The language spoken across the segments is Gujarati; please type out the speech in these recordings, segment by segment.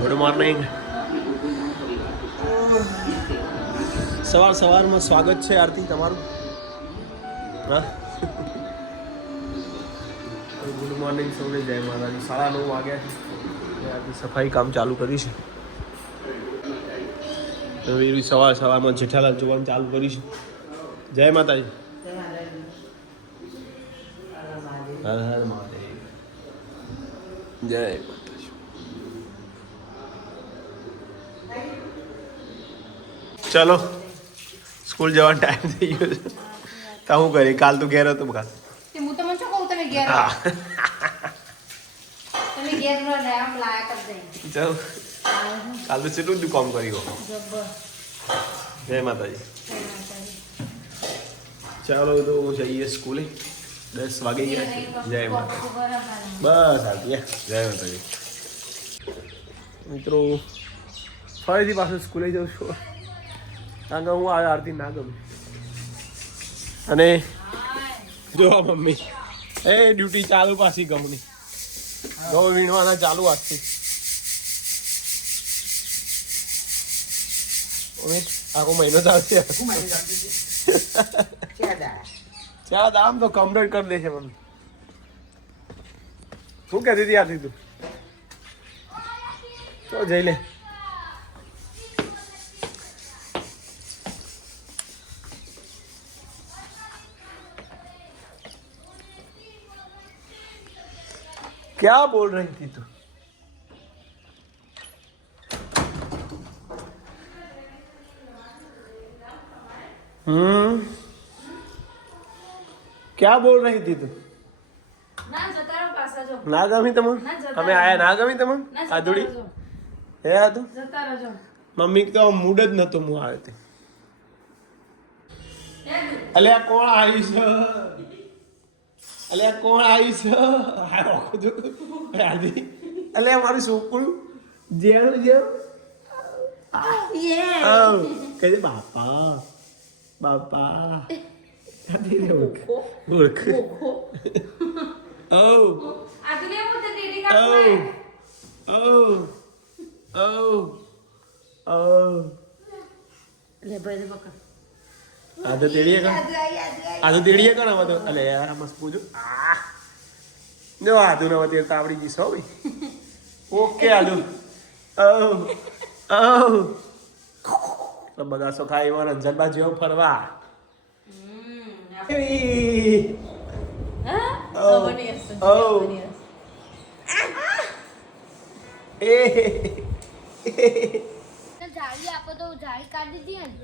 Good morning. સવારમાં સ્વાગત છે આરતી તમારું. હા, ગુડ મોર્નિંગ સૌને. જય માતાજી. 9:30 વાગ્યા છે. આરતી સફાઈ કામ ચાલુ કરીશું. વીરુ સવારમાં જેઠાલાલ જોવાનું ચાલુ કરીશું. જય માતાજી. હર હર મહાદેવ. જય માતાજી. ચલો, સ્કૂલ જવાનો ટાઈમ થઈ ગયો છે. તો હું કરી? કાલ તો ઘેર હતો. કાલ હું તમને શું કહું, તમે ઘેર હા તમે ઘેર નો આમ લાયા કરી દે. ચાલ, કાલ તો કેટલું બધું કામ કર્યું. જય માતાજી. ચાલો, તો જઈએ સ્કૂલે. 10 વાગે ગયા. જય માતાજી. બસ હાલ. જય માતાજી. મિત્રો, ફરીથી પાછું સ્કૂલે જાઉં છું. કારણ કે હું આરતી ના ગમે. અને જો મમ્મી ડ્યુટી ચાલુ પાછી ગમની ઘઉં વીણવાના ચાલુ આજથી. આખો મહિનો ચાલશે. ચાલ, આમ તો કમ્પ્લીટ કરી દેશે મમ્મી. શું કહેતી હતી આથી તું? તો જઈ લે. क्या बोल रही थी तू? क्या बोल रही थी तू? ના ગમી તમને? તમે આયા ના ગમી તમને? આદુડી હે આદુ? મમ્મી તો મૂડ જ નતો હું આવ્યો તે. અલ્યા કોણ આવી છે? અલ્યા કોણ આવી છે? અલ્યા મારું છોકરું જેવું કહે બાપા બાપા. ઓળખ. આદો તેડીએ કણ હવે તો. અલે યાર મસ્ત પૂછું. જો આદુ ને હવે તો આવડી ગઈ છો ભાઈ. ઓકે આદુ. તો બગાસો ખાઈ એવા રંજનબા જેવો ફરવા. આપો તો જાળી કાઢી દીધી ને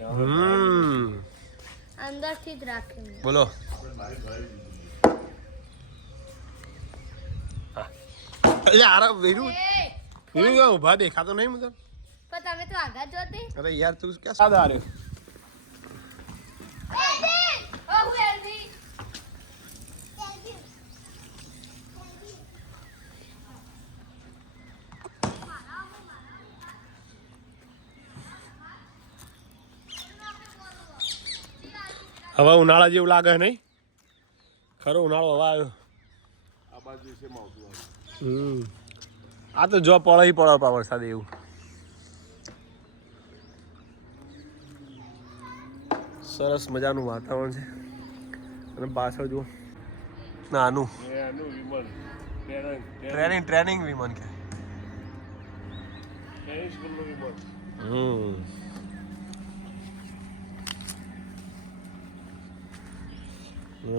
અંદર થી જ રાખે. બોલો. યાર વેરું ઉભા દેખાતો નહીં મુજબ. પણ તમે તો આગળ જોતી. અરે યાર તું ક્યાં સાદા આ રહ્યો? હવે ઉનાળા જેવું લાગે નહીં? ખરો ઉનાળો હવે આવ્યો. આ બાજુ છે માવતું. આ તો જો પડે પડે વરસાદ એવું. સરસ મજાનું વાતાવરણ છે. અને પાછળ જુઓ નાનું ટ્રેનિંગ વિમાન કે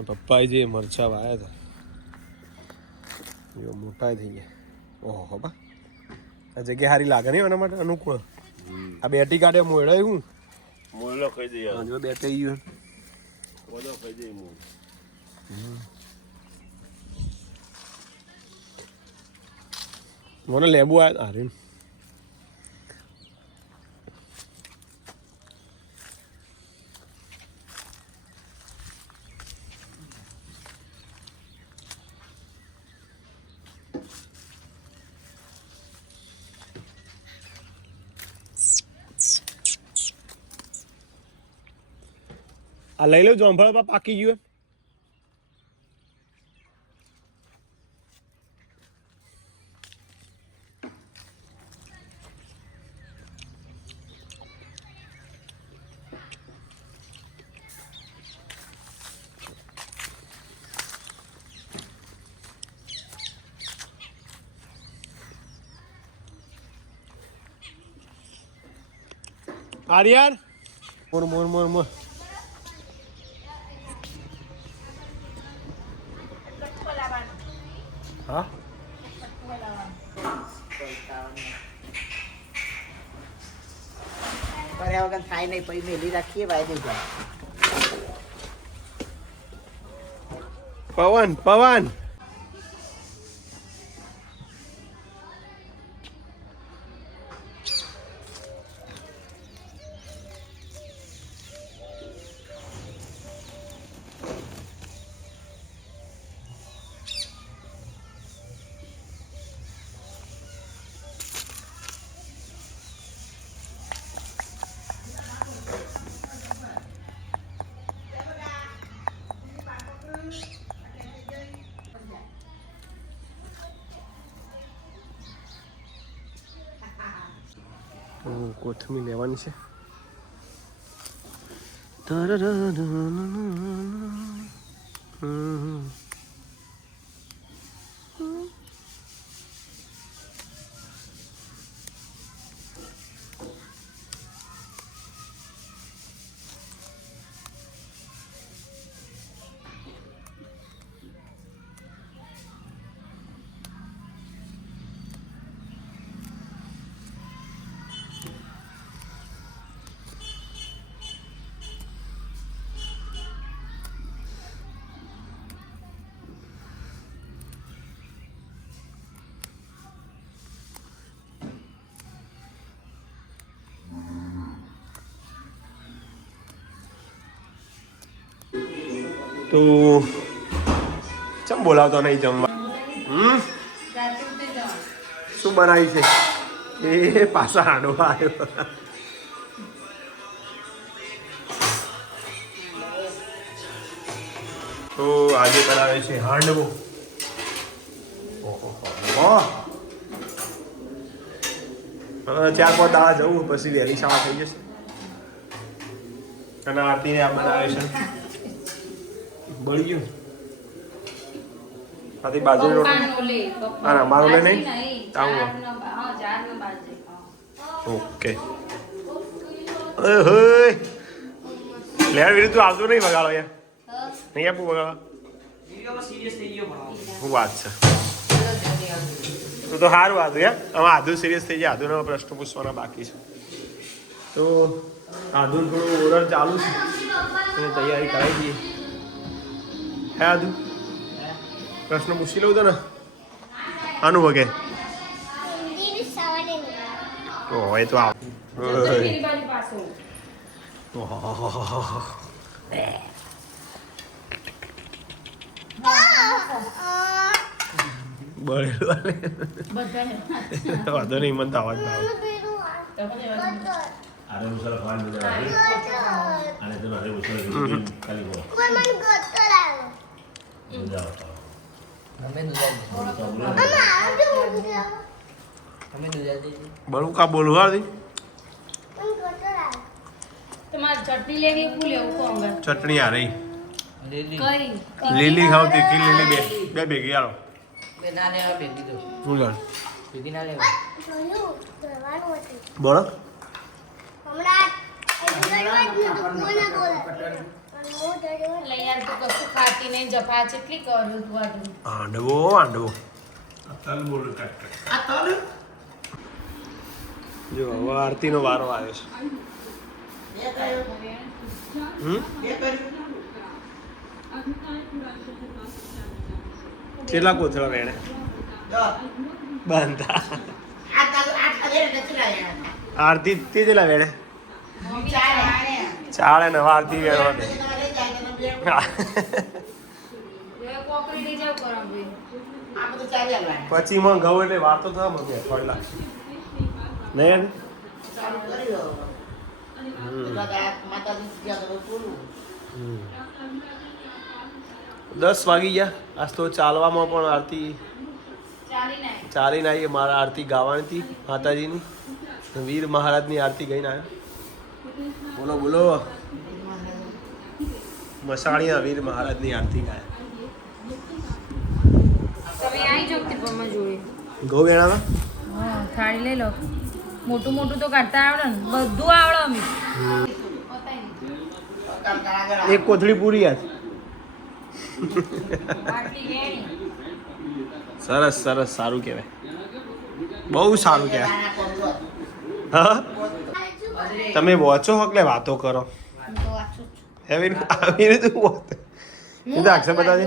પપ્પાએ જે મરચા વાયા હતા મોટા થઈ ગયા. ઓહો બા, આ જગ્યા સારી લાગે નહીં એના માટે અનુકૂળ. આ બેટી કાઢે મોડા હું મોડલો ખાઈ જઈએ. જો બેટી ગયું મોડલો ખાઈ જઈએ. મને લેબુ આવ્યા હારે. આ લઈ લો જોંફળ પાકી ગયું. આર્યન મોર મોર મોર મોર હા કર્યા વગર થાય નહીં પછી મેલી રાખીએ વાયદે જાય પવન પવન કોથમી લેવાની છે તો ચમ બોલાવતો નહીં જમવા શું બનાવી છે એ પાછા હાંડવો આવ્યો તો આજે બનાવે છે હાંડવો ચાર પાંચ દાડા જવું પછી વહેલી શાળા થઈ જશે અને આરતીને આ બનાવે છે બળી ગયું આથી બાજુ હા મારું લે નહીં ઓકે લેર વિરુદ્ધ તું આવતો નહીં વગાડો યાર નહીં આપું વગાડવા શું વાત છે તો સારું આદુ યાર હવે આધુ સિરિયસ થઈ જાય આધુનો પ્રશ્ન પૂછવાના બાકી છે તો આધુ થોડું ઓરલ ચાલુ છે એને તૈયારી કરાવી દઈએ હે આદુ પ્રશ્ન પૂછી લઉં તો ને આનું વગે ઓહ એ તો આવ વાંધો નહીં મને તો અવાજ ના બળું કા બોલું હાર્દી ચટણી લેવી ફૂલ એવું કોંગર ચટણી આ રહી કરી લીલી ખાવ તીખી લીલી બે ભેગી આલો બે ના લેવા ભેગી દો શું જાણ ભેગી ના લેવા બોલો એટલે યાર તું કશું ખાતી નહીં જફા કેટલી કરું તું આટલું હાંડવો હાંડવો જો હવે આરતીનો વારો આવ્યો છે કેટલા કોથળા વેણે બાંધતા આરતી તે કેટલા વેણે ચાલે ને આરતી વેણવા દે કોકરી લઈ જાવ કરો ભાઈ પછી માં ઘઉં એટલે વાતો થવા મમ્મી અઠવાડિયા નહીં 10 વાગી ગયા આજ તો ચાલવામાં પણ આરતી ચાલીને આવી મારા આરતી ગાવાની હતી માતાજીની વીર મહારાજની આરતી ગઈને આવ્યા બોલો બોલો મસાણીયા વીર મહારાજની આરતી ગાય તમે આવી જાવ તે પમ્મા જોડે ઘઉં વેણામાં હા થાળી લઈ લો મોટું મોટું તો કાઢતા આવડે ને બધું આવડે અમે એક કોથળી પૂરી યાર આટલી વેણી સરસ સરસ સારું કહેવાય બહુ સારું કહેવાય હા તમે વાંચો એટલે વાતો કરો એવી રીતે વાંચો એ તો અક્ષર બતાવજે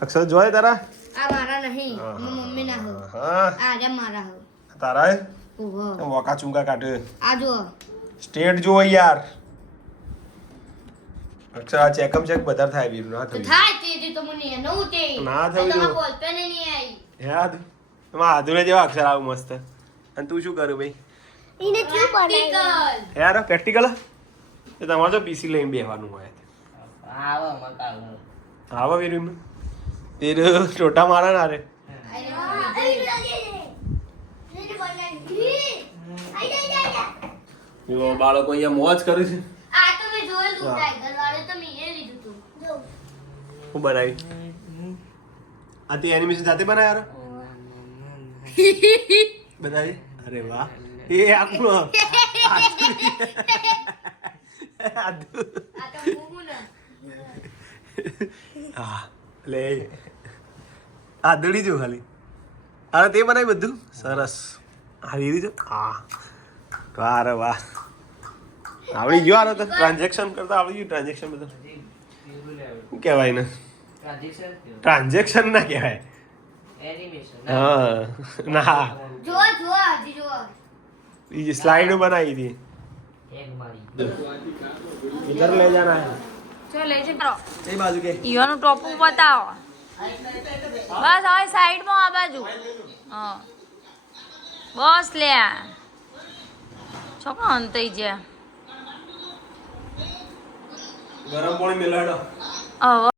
અક્ષર જોય તારા આ મારા નહીં મમ્મી ના હો હા આ રે મારા હો તારા ઓહો વોકા ચૂંકા કાઢે આ જો સ્ટેટ જુઓ યાર અક્ષર આ ચેકમ ચેક બધા થાય વીર ના તો થયું થાય તે તો મને નવું તે ના થયું તમે જો. બોલ પે નહીં આવી યાદ એમાં આધુને જેવા અક્ષર આવું મસ્ત અને તું શું કરું ભાઈ એને ક્યું બનાવ્યું યાર પ્રેક્ટિકલ એ તમારે તો પીસી લઈને બેહવાનું હોય આવો મકાવું આવા વીર તેર ટોટા મારા ના રે જો બાળકો અહીંયા મોજ કરે છે આ તો મેં જોયેલું ટાઈગર વાળો તો મેં એ લીધું તું જો હું બનાવી આ તે એનિમેશન જાતે બનાવ્યા યાર બનાવી અરે વાહ એ આખું આ તો મૂવું ને હા લે આ દડી જો ખાલી અરે તે બનાવી બધું સરસ આ લીધી જો હા વાહ રે વાહ આવડી ગયો આનો તો ટ્રાન્ઝેક્શન કરતા આવડી ગયું ટ્રાન્ઝેક્શન બધું શું કહેવાય ને ટ્રાન્ઝેક્શન ના કહેવાય એનિમેશન હા ના જો જો હજી જો ये स्लाइड बनाई थी એક મારી इधर ले जाना है ચલો લઈ જઈ ये बाजू के ઈવાનું ટોપું બતાવો બસ હવે સાઈડમાં આ બાજુ હા બસ લે છોકરા અંતઈ જ્યાં गरम पानी मिलाड़ो હવે